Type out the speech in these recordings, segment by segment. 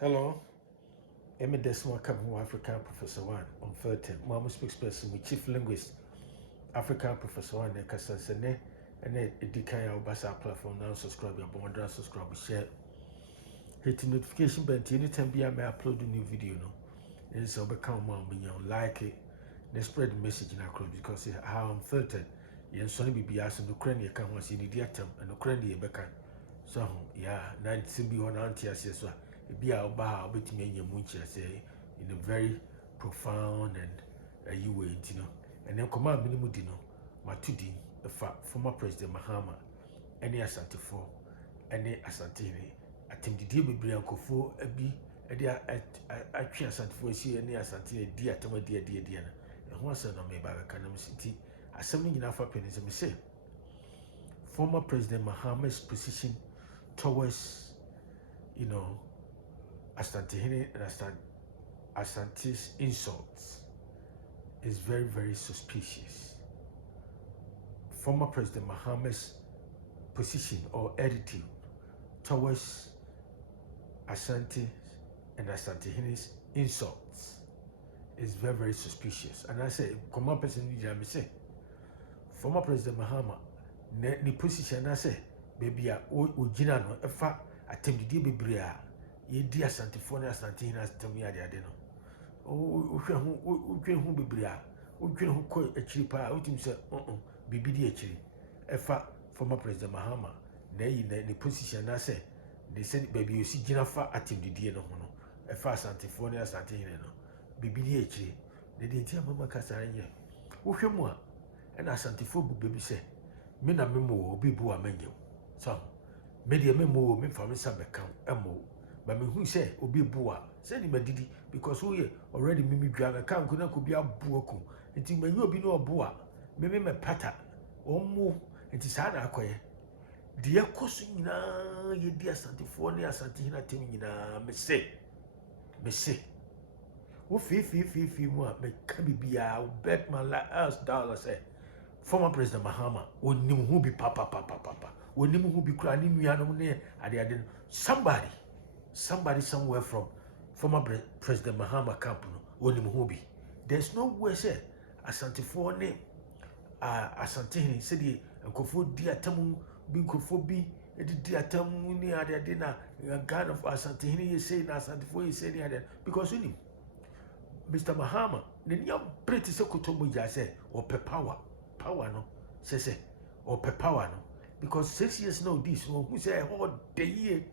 Hello, I'm a Desmond Cameroon African Professor One on 13. Mama speaks person with Chief Linguist African Professor One. Kasasene and a decay of Bassa platform now. Subscribe, your bond, subscribe, share. Hit the notification bell anytime I may upload a new video. No, and so become mom, like it, then spread the message in our crowd because how I'm filtered. Yen Sonny be asking Ukraine, you can't see the atom and Ukraine, you becan. So, yeah, 91 auntie, as well. Be our bar, but me your munch, say, in a very profound and you way, and then command minimum dino, Matudi, former President Mahama, any Asantefo, any Asantehene, attempt the deal with Briancofo, a be a dear at Asantefo, see any Asantehene, dear Tama, dear, and once I know me by the Canam City, assembling enough happiness, and me say, former President Mahama's position towards, Asantehene and Asantes insults is very, very suspicious. Former President Mahama's position or attitude towards Asante and Asantehene's insults is very, very suspicious. And I say, come on, person, you say, former President Mahama, ni position, I say, baby, Ujina no, if I attempt to be ye dear Asantefone Asantehene as tell me at the adeno. Oh, who be bria, who call a cheaper, who say, BBD actually. Efa former President Mahama, nay, in the position I say, they said, baby, you see Jinafa at him the dear no, Efa Asantefone Asantehene no, BBD actually, they didn't tell Mamma Casaranya. Who came more, and Asantefo baby say, Mena memo be bua menu. So, media memo, me for me some account, but me who say obi bua say ni madidi because we already mimi dwa ka nkuna ko bia buoku enti manyu obi no bua me pata omu enti sa na akoye de yakoso nyina ye di Asantefo ne Asantehene atem nyina me say wo fi mu a me ka bibia bet my last dollar say former President Mahama onim hu bi papa onim hu bi kura ni nuanom ne ade somebody somewhere from former President Mahama camp no onim. There's no way say Asantefo ne Asantehene said the nkofo di atam bi nkofo bi di atam ni ade na God of Asantehene you say na Asantefo you say ni ade because onim Mr. Mahama ne nya breti se kotomo ja say or power no say or power no because 6 years now this who say all the year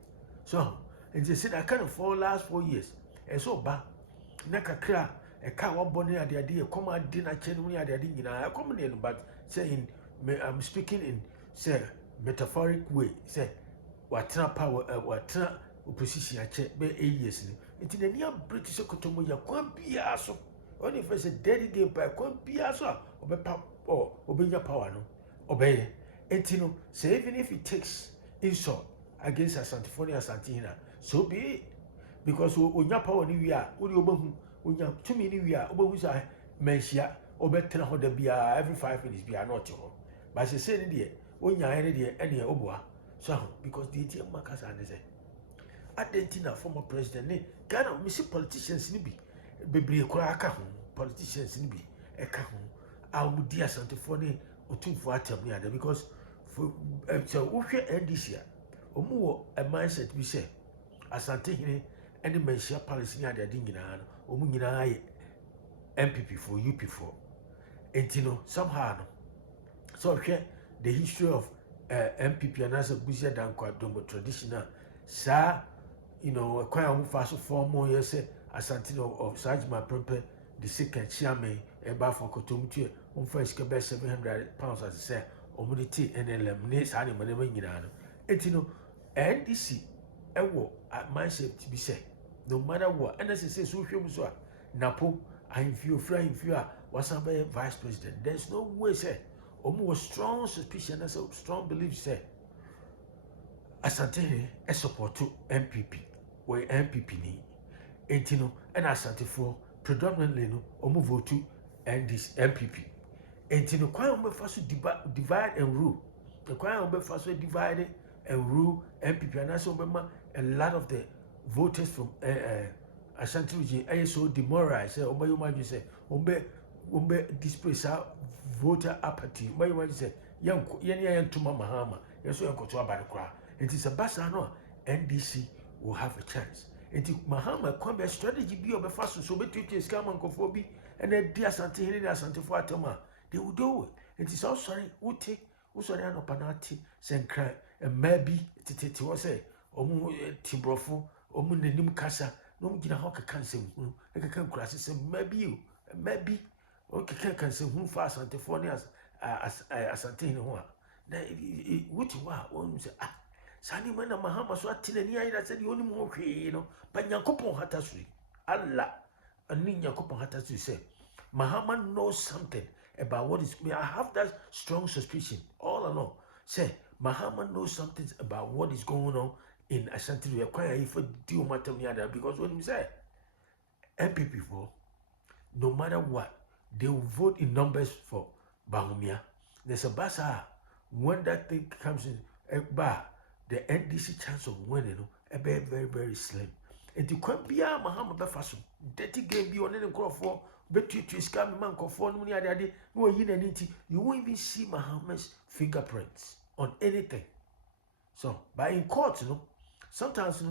so and they said I kind of for last 4 years and so ba na kakra e ka wabone ade come and dinner chenu ni ade nyina come in but saying I'm speaking in say metaphoric way say whatna power whatna opposition ache be 8 years ni nti na nia British kotomo ya kwa bia so only for say daddy day by kwa bia so obepa obenya power no obey nti no say even if it takes insult against Asantefone Asantehene so be it. Because onya power ni wi a wo de obahu onya tumi ni wi a obahu sa menhia obetena ho da bia every 5 minutes bia not ho but say ni de onya ene de ene oboa so because the tia makasa ne say Argentina former president ne Ghana me see politicians ni bi bebre kura aka ho politicians ni bi eka ho awudi Asantefone otumfo atam ni ada because so wo hwe NDC a omu wo a mindset bi say Asantehene any mention policy ade nyina no omu nyina ye MPP for UP for entino somehow no so the history of MPP and as a busia dankwa domo traditional sa kwai omu faso form more you say Asantehene of Sajma Prempe the second chairman eba for kotomtu on first ke be 700 pounds as say omudity NLM ne sa ne manema nyina no entino NDC ewo mindset to be said no matter what and as I say so hwem so napo ahemfio was somebody vice president there's no way say was strong suspicion as a strong belief say Asantehene e support to MPP where MPP ni entino and Asantefo predominantly no vote to and this MPP entino kwa omo faso divide and rule the kwa omo faso divide and rule MPP and also remember a lot of the voters from Ashanti Region are so demoralized. Omba you might say, Ombe displace voter apathy. Omba you might say, Yan Tuma Mahama, yes, you go to Abanakra. It is a basano, NDC will have a chance. And Mahama come a strategy be of a fast so better to scam and cophobia, and then dear Asantehene and Asantes, they will do it. It is also sorry, Uti, Usoriano Panati, Sankra, and maybe it was a Tibrofo, Omunim Casa, no Gina Hawker cancer, I can crash and maybe you, maybe, okay, can say who fast Antefonias as Asantehene. What you are, one say, ah. Sani mana Mahama so atinani ayi that said you only more but Yakopon Hatasui. Allah and Yakopon Hatasui say Mahama knows something about what is. I have that strong suspicion all along. Say Mahama knows something about what is going on in Ashanti Region. If do matter because when you say MPP for no matter what, they will vote in numbers for Bahumia. There's a basa when that thing comes in the NDC chance of winning a very, very, very slim. And you can't be a Mahama Befaso. Dirty game be on any crop for bet you scam man conform money at the no you won't even see Mahama's fingerprints on anything. So by in court, sometimes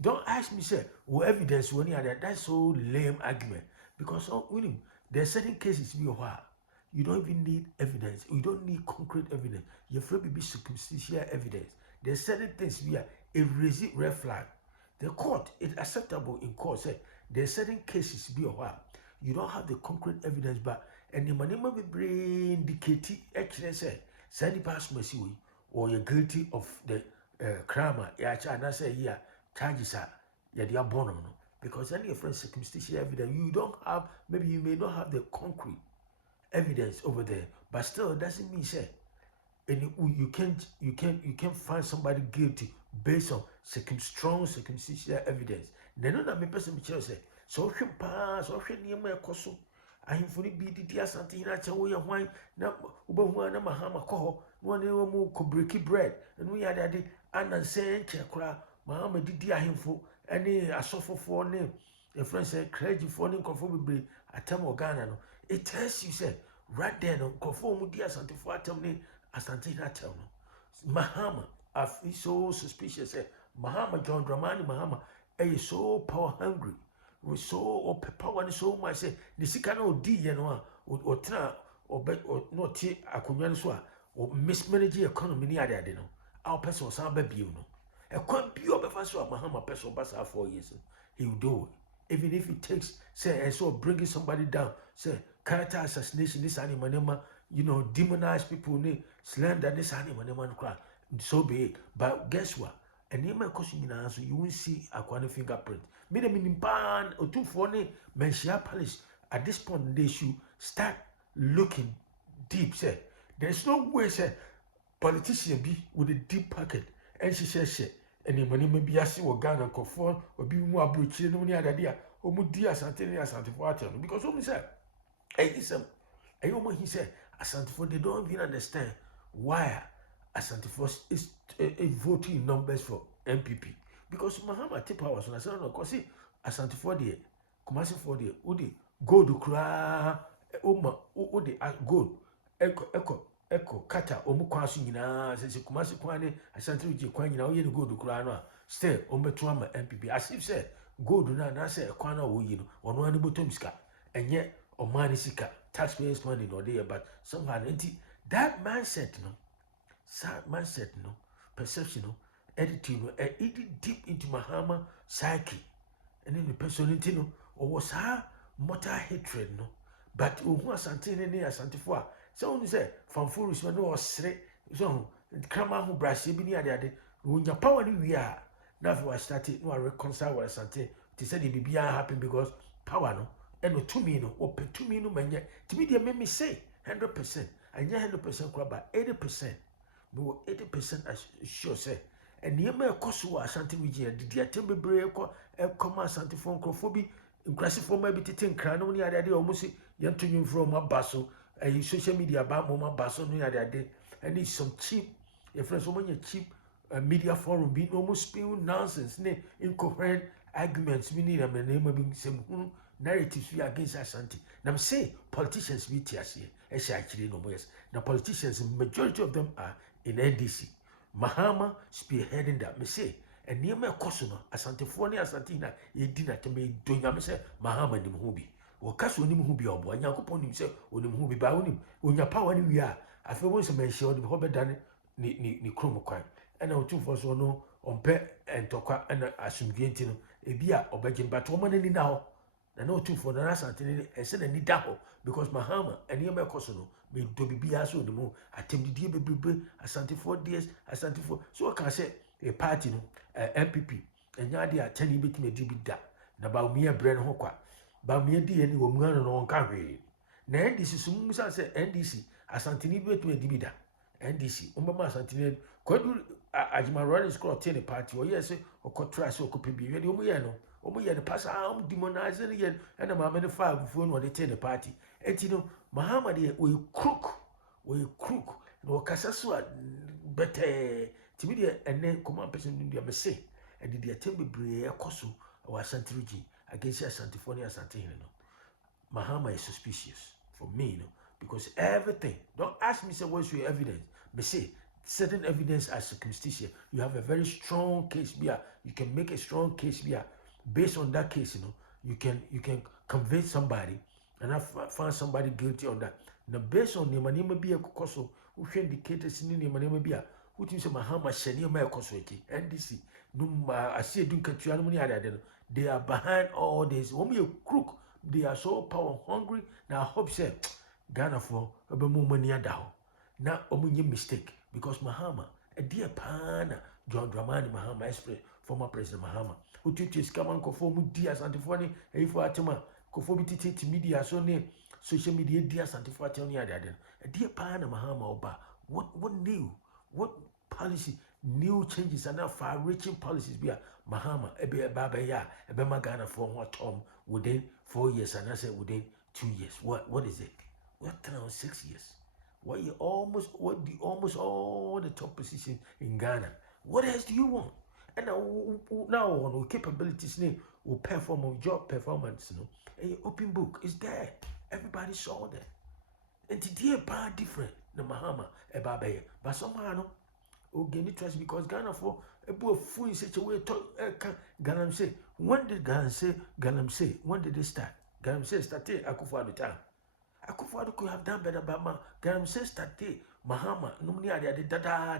don't ask me say evidence when you are that's so lame argument. Because there's certain cases be a while. You don't even need evidence. You don't need concrete evidence. You're free to be circumstantial evidence. There's certain things we are a red flag. The court is acceptable in court. Say there's certain cases be a while. You don't have the concrete evidence, but and the money may be indicated actually say the pass mercy or you're guilty of the crime. Yeah, I say yeah, charges are yeah they are born on because any of circumstantial evidence you don't have. Maybe you may not have the concrete evidence over there, but still it doesn't mean say. And you can't find somebody guilty based on strong circumstantial evidence. They know that me person me say so pass so near my koso. I fully be the Asantehene Asantes wine na uba na Mahama ko no ne mu ko break bread and we had the ananse chekra Mahama didi ahemfo ene asofofo ne a friend say clergy for ne nkofo bebre atam Ghana no. It tells you say right there no nkofo mu di asantefo atam ne Asantehene atam no. Mahama I feel so suspicious. Mahama John Mahama is so power hungry. We so power and so much. The Sikana or D, or Tra or bet or not tea, Akuyan Swa, or mismanage economy near there. Our person was our baby, A quite pure Bafaswa Mahama person basa 4 years. He will do it. Even if it takes, say, and so bringing somebody down, say, character assassination, this animal, demonize people, slander this animal, cry. So be it. But guess what? And you may question you won't see a quantity fingerprint. Me the meaning pan or 2 funny Menshia Palace. At this point, they should start looking deep. Say, there's no way, say, politician be with a deep pocket. And she says, and the money may be as or Ghana conform or be more breach than any other idea. Or Mudia Asantehene Asantes because only said, hey, listen, he said, Asantefo, they don't even understand why Asantefo is voting numbers for MPP. Because Mahama take powers on Asantefo, because see, Asantefo there, Kumasi for there, Udi, gold, cry, Udi, gold, echo, kata, Omukwasu, says Kumasi Kwane, Asantefo, Kwan, you go to Krana, stay, Ometuama MPP. As if said, gold, na say, Kwana, or no one Botomska, and yet, or money sika, taxpayers' money, no there, but somehow, that mindset, perception, attitude, it deep into Mahama psyche, and then the personality, or was her mortal hatred, but who was Asantehene and Asantes. So only say, from foolish man or straight, so Krama who brass, you when your power we are. Now, I started no reconcile with Asante. They said it be happy because power, and no 2 million, or 2 million, man, to me, they made me say 100%, and 100% crab by 80%. We were 80% as sure say. And near my Kosovo, Ashanti Region, did you attend the break or come Asante phone crophobia, impressive for maybe to think crown only other day almost young to you from a basso, a social media about Moma Basso the other day, and it's some cheap, your friends, woman, cheap media forum being almost spewing nonsense, incoherent arguments we need am na name bi sem hunu narratives we against Asante. Now say politicians be tiase e sha akire no yes. Now politicians, majority of them are in NDC. Mahama spearheading that. Me say and near me kosono Asantefo ne Asantehene yedi na teme donya me say Mahama nim ho bi. Wo kaso nim ho bi obo Nyankopon nim say onim ho bi ba onim onya power ne wi a afi won se menhye odi ho bedane ni krom kwan. And I too for so no ompe entokwa and asumdwe nti no ebi a obegye but wo man ni na ho na no too for na Asantehene e se na ni da ho because Mahama and near me kosono me do bibia so onimu atemdidie bebrebe Asantefo DS Asantefo so can say a party no MPP enya de atani betime di bi da na ba umiye bre no ho kwa ba umiye di eni wo mu ano no nka hwe na NDC so mu sa say NDC Asantehene betime di bi da NDC umbama Asantehene kwadu ajima running squad ten party o yes o kotra so ko pebi we de omu ye no omu ye the pass demonizing ye na ma me 5 phone o de ten party enti no Mahama de we crook no kasa so better timi de ene command person ndia me say and the attempt bebre ekoso our Ashanti Region against Asantehene and Asantehene no Mahama is suspicious for me, because everything, don't ask me say what's your evidence, me say certain evidence as circumstantial. You have a very strong case here, you can make a strong case here. Based on that case, you can convince somebody and I find somebody guilty on that. Now based on the manema be a koso who indicators in the manema be who thinks Mahama sheni ma koso NDC no I see doing country they are behind all this. When we a crook, they are so power hungry. Now I hope say Ghana for a be more money ada. Now omunye mistake because Mahama a dear pana John Mahama former President Mahama who teach is come and conform with dear Asantefone if for atema conform to media so ne social media dear Asantefone a dear pana Mahama oba what new what policy new changes and now far reaching policies be Mahama ebe baba ya ebe magana for what Tom within 4 years and I say within 2 years. What is it? What around 6 years? Almost all the top positions in Ghana. What else do you want? And now on capabilities will perform on job performance, and your open book is there. Everybody saw that. And today are different the Mahama Ebabe. But somehow no gain trust because Ghana for a boy full in such a way Ghana say when did Ghana say when did they start? Ghana say started Akufo-Addo time. Akufo-Addo could have done better, but Ghana say started Mahama no near the da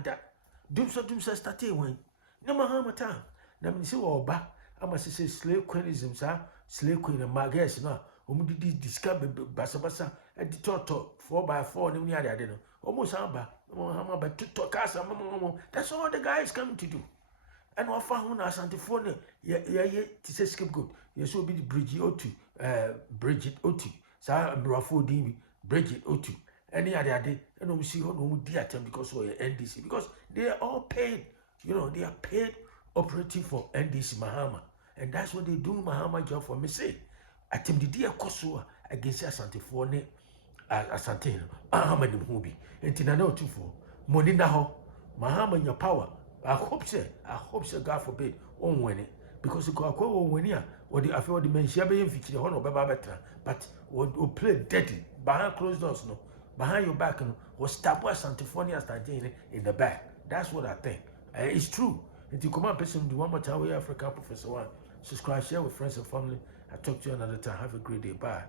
Doom say started when no Mahama time. Now me say oba I must say slave queenism sir slave queen and magas no did discover basa at the toto 4x4 no near the almost amba Mahama but to talk us that's all the guy is coming to do. And what found Asantefone, yeah, to say scapegoat. Yes, will be the Bridget Otu, Sir Brafo Dimi, Bridget Otu, any other day, and we see no dear time because of NDC, because they are all paid, they are paid operative for NDC Mahama, and that's what they do Mahama job for me. Say, I tell the dear Kosoa against Asantefone, Asantehene, Mahama the Hubi, and Tinano too for money now, Mahama in your power. I hope so, God forbid, won't win it. Because you go win here, or the affair the men shall be in feature, better, but will play dirty behind closed doors, behind your back, or stab Asantefone Asantehene in the back. That's what I think. It's true. If you come on, person, do one more time, we African Professor One. Subscribe, share with friends and family. I talk to you another time. Have a great day. Bye.